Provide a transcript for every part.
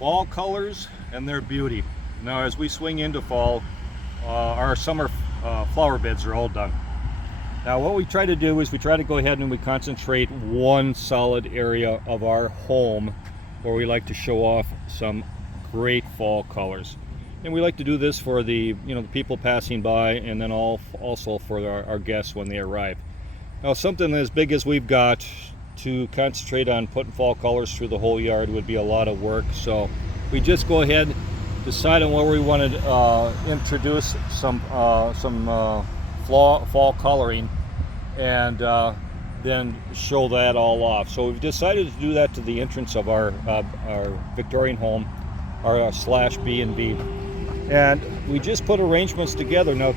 fall colors and their beauty. Now as we swing into fall, our summer flower beds are all done. Now what we try to do is we try to go ahead and we concentrate one solid area of our home where we like to show off some great fall colors. And we like to do this for the the people passing by, and then also for our guests when they arrive. Now something as big as we've got to concentrate on putting fall colors through the whole yard would be a lot of work. So we just go ahead, decide on where we want to introduce some fall coloring, and then show that all off. So we've decided to do that to the entrance of our Victorian home, our slash B&B. And we just put arrangements together. Now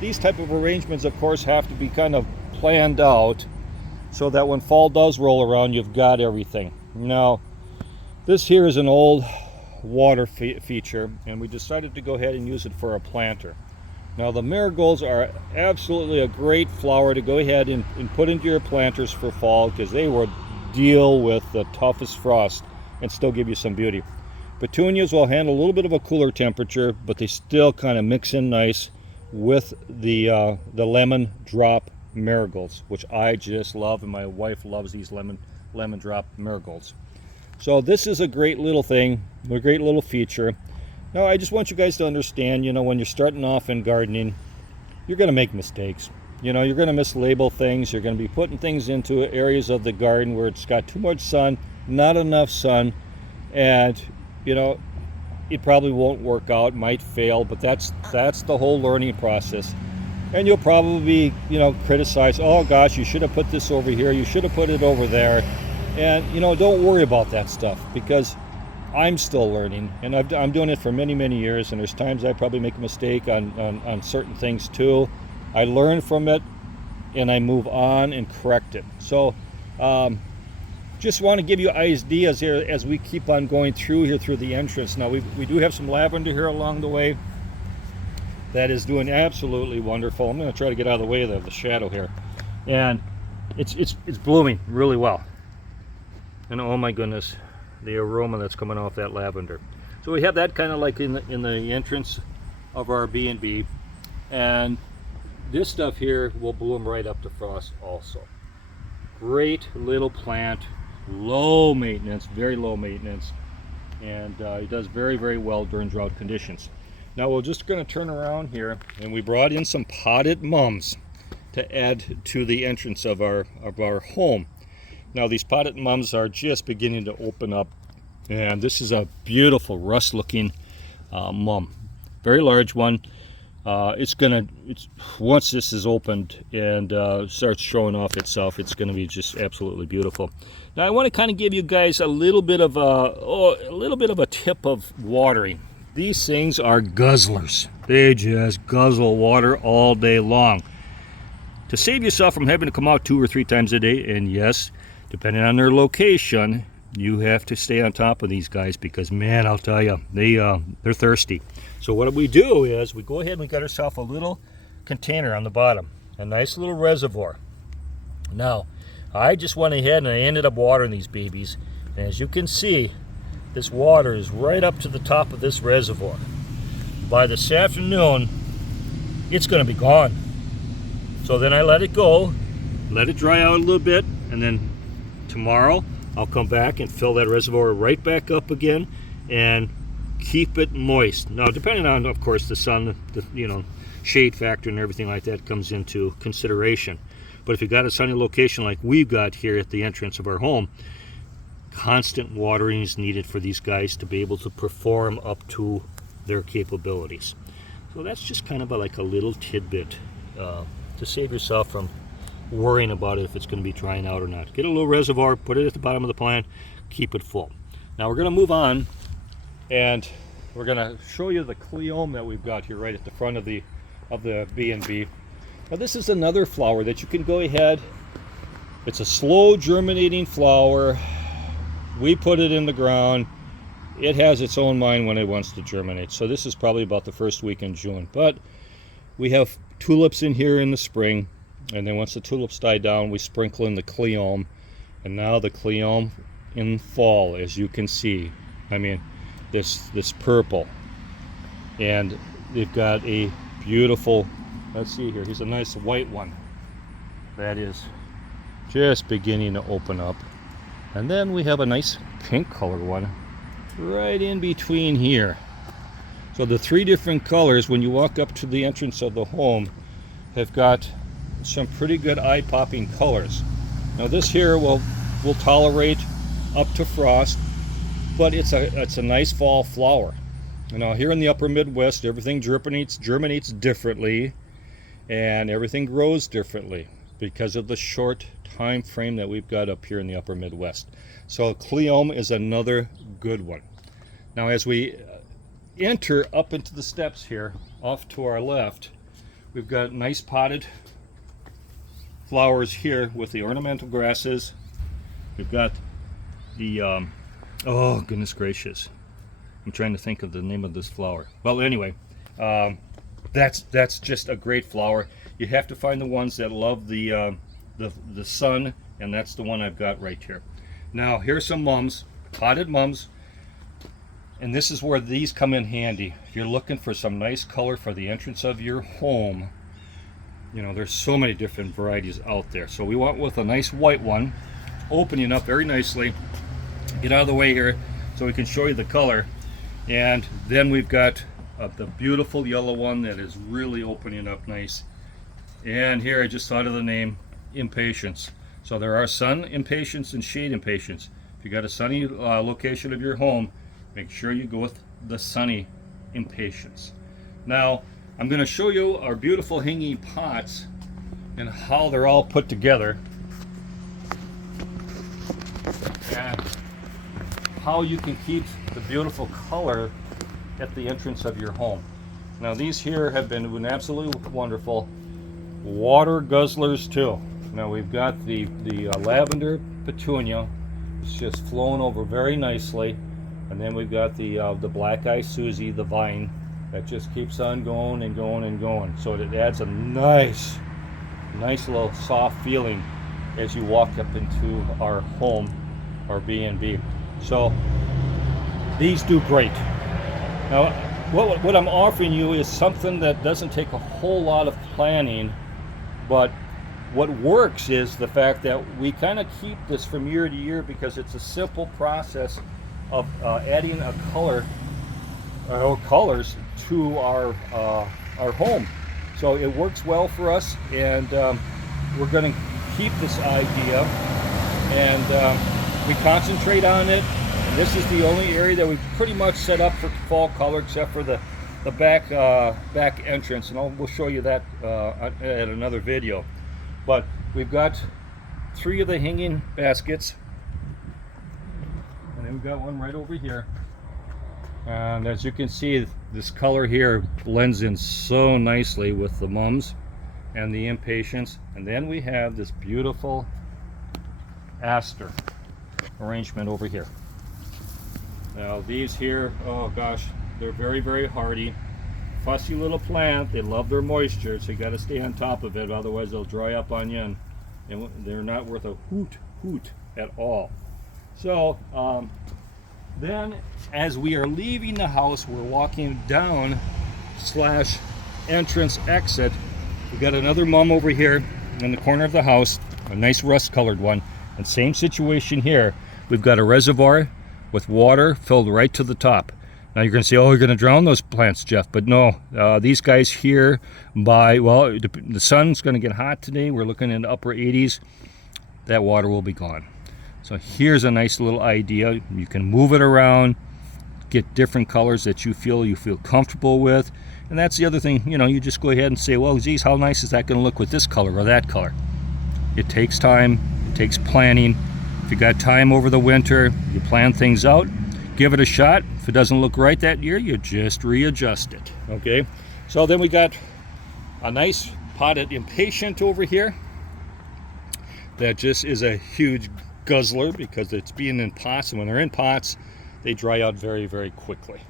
these type of arrangements of course have to be kind of planned out so that when fall does roll around, you've got everything. Now this here is an old water feature, and we decided to go ahead and use it for a planter. Now the marigolds are absolutely a great flower to go ahead and put into your planters for fall, because they will deal with the toughest frost and still give you some beauty. Petunias will handle a little bit of a cooler temperature, but they still kind of mix in nice with the lemon drop marigolds, which I just love, and my wife loves these lemon drop marigolds. So this is a great little thing, a great little feature. Now I just want you guys to understand, when you're starting off in gardening, you're going to make mistakes. You're going to mislabel things. You're going to be putting things into areas of the garden where it's got too much sun, not enough sun, and it probably won't work out, might fail, but that's the whole learning process. And you'll probably be, criticized, oh gosh, you should have put this over here, you should have put it over there. And, don't worry about that stuff, because I'm still learning, and I'm doing it for many, many years, and there's times I probably make a mistake on certain things too. I learn from it, and I move on and correct it. So, just want to give you ideas here as we keep on going through the entrance. Now we do have some lavender here along the way that is doing absolutely wonderful. I'm going to try to get out of the way of the shadow here, and it's blooming really well. And oh my goodness, the aroma that's coming off that lavender. So we have that kind of like in the entrance of our B&B, and this stuff here will bloom right up to frost also. Great little plant, low maintenance, very low maintenance, and it does very, very well during drought conditions. Now we're just going to turn around here, and we brought in some potted mums to add to the entrance of our home. Now these potted mums are just beginning to open up, and this is a beautiful rust looking mum, very large one. Once this is opened and starts showing off itself, it's going to be just absolutely beautiful. Now I want to kind of give you guys a little bit of a tip of watering. These things are guzzlers. They just guzzle water all day long. To save yourself from having to come out 2 or 3 times a day, and yes, depending on their location, you have to stay on top of these guys, because man, I'll tell you, they're thirsty. So what we do is we go ahead and we got ourselves a little container on the bottom, a nice little reservoir. Now I just went ahead and I ended up watering these babies, and as you can see, this water is right up to the top of this reservoir. By this afternoon, it's going to be gone. So then I let it go, let it dry out a little bit, and then tomorrow I'll come back and fill that reservoir right back up again and keep it moist. Now depending on, of course, the sun, the shade factor and everything like that comes into consideration. But if you've got a sunny location like we've got here at the entrance of our home, constant watering is needed for these guys to be able to perform up to their capabilities. So that's just kind of like a little tidbit to save yourself from worrying about it if it's going to be drying out or not. Get a little reservoir, put it at the bottom of the plant, keep it full. Now we're going to move on, and we're going to show you the cleome that we've got here right at the front of the B&B. Now this is another flower that you can go ahead. It's a slow germinating flower. We put it in the ground. It has its own mind when it wants to germinate. So this is probably about the first week in June. But we have tulips in here in the spring, and then once the tulips die down, we sprinkle in the cleome. And now the cleome in fall, as you can see. I mean, this purple. And they've got a beautiful, let's see here, here's a nice white one that is just beginning to open up. And then we have a nice pink color one right in between here. So the three different colors, when you walk up to the entrance of the home, have got some pretty good eye-popping colors. Now this here will tolerate up to frost, but it's a nice fall flower. You know, here in the upper Midwest, everything germinates differently, and everything grows differently because of the short time frame that we've got up here in the upper Midwest. So Cleome is another good one. Now as we enter up into the steps here, off to our left, we've got nice potted flowers here with the ornamental grasses. We've got the, oh goodness gracious, I'm trying to think of the name of this flower. Well, anyway, that's just a great flower. You have to find the ones that love the sun, and that's the one I've got right here. Now here's some mums, potted mums, and this is where these come in handy. If you're looking for some nice color for the entrance of your home, you know, there's so many different varieties out there. So we went with a nice white one, opening up very nicely. Get out of the way here so we can show you the color. And then we've got the beautiful yellow one that is really opening up nice. And here I just thought of the name, Impatience. So there are sun impatience and shade impatience. If you got a sunny location of your home, make sure you go with the sunny impatience. Now I'm going to show you our beautiful hanging pots and how they're all put together, and how you can keep the beautiful color at the entrance of your home. Now these here have been absolutely wonderful. Water guzzlers too. Now we've got the lavender petunia. It's just flowing over very nicely. And then we've got the black eye Susie, the vine, that just keeps on going and going and going. So it adds a nice little soft feeling as you walk up into our home, our B&B. So these do great. Now what I'm offering you is something that doesn't take a whole lot of planning, but what works is the fact that we kind of keep this from year to year because it's a simple process of adding a color or colors to our home. So it works well for us, and we're going to keep this idea, and we concentrate on it. And this is the only area that we pretty much set up for fall color, except for the back entrance, and we'll show you that at another video. But we've got 3 of the hanging baskets. And then we've got one right over here. And as you can see, this color here blends in so nicely with the mums and the impatience. And then we have this beautiful aster arrangement over here. Now these here, oh gosh, they're very, very hardy. Fussy little plant. They love their moisture, so you got to stay on top of it, otherwise they'll dry up on you, and they're not worth a hoot at all. So then as we are leaving the house, we're walking down / entrance exit. We got another mum over here in the corner of the house, a nice rust colored one, and same situation here. We've got a reservoir with water filled right to the top. Now you're going to say, oh, you're going to drown those plants, Jeff. But no, these guys here, well, the sun's going to get hot today. We're looking in the upper 80s. That water will be gone. So here's a nice little idea. You can move it around, get different colors that you feel comfortable with. And that's the other thing, you know, you just go ahead and say, well, geez, how nice is that going to look with this color or that color? It takes time. It takes planning. If you got time over the winter, you plan things out. Give it a shot. If it doesn't look right that year, you just readjust it. Okay, so then we got a nice potted impatient over here that just is a huge guzzler because it's being in pots, and when they're in pots they dry out very, very quickly.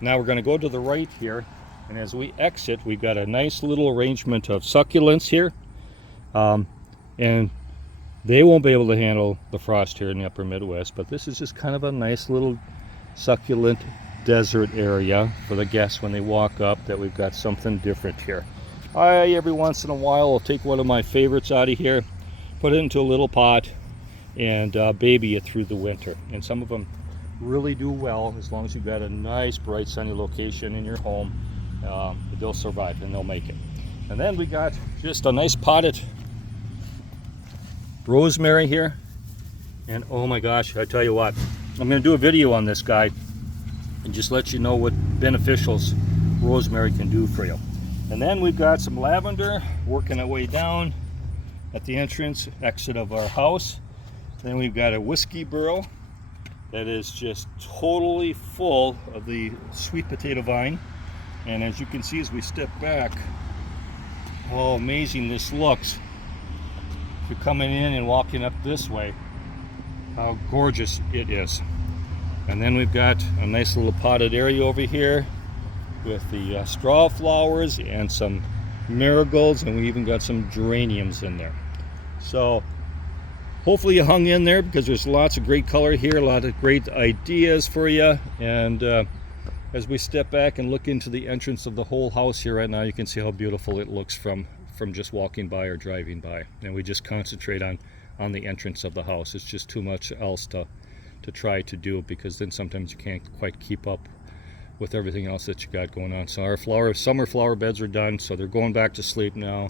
Now we're going to go to the right here, and as we exit we've got a nice little arrangement of succulents here, and they won't be able to handle the frost here in the upper Midwest, but this is just kind of a nice little succulent desert area for the guests when they walk up, that we've got something different here. I, every once in a while, will take one of my favorites out of here, put it into a little pot, and baby it through the winter. And some of them really do well as long as you've got a nice, bright, sunny location in your home. They'll survive and they'll make it. And then we got just a nice potted rosemary here. And oh my gosh, I tell you what, I'm going to do a video on this guy and just let you know what beneficials rosemary can do for you. And then we've got some lavender working our way down at the exit of our house. Then we've got a whiskey burrow that is just totally full of the sweet potato vine. And as you can see as we step back, how amazing this looks. If you're coming in and walking up this way, how gorgeous it is. And then we've got a nice little potted area over here with the straw flowers and some marigolds, and we even got some geraniums in there. So hopefully you hung in there, because there's lots of great color here, a lot of great ideas for you. And as we step back and look into the entrance of the whole house here right now, you can see how beautiful it looks from just walking by or driving by. And we just concentrate on the entrance of the house. It's just too much else to try to do, because then sometimes you can't quite keep up with everything else that you got going on. So our summer flower beds are done, so they're going back to sleep now,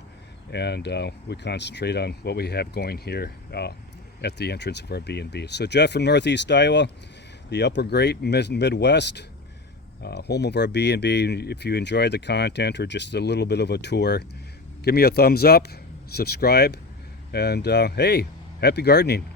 and we concentrate on what we have going here at the entrance of our B&B. So Jeff from Northeast Iowa, the Upper Great Midwest, home of our B&B. If you enjoyed the content or just a little bit of a tour, give me a thumbs up, subscribe, and hey, happy gardening.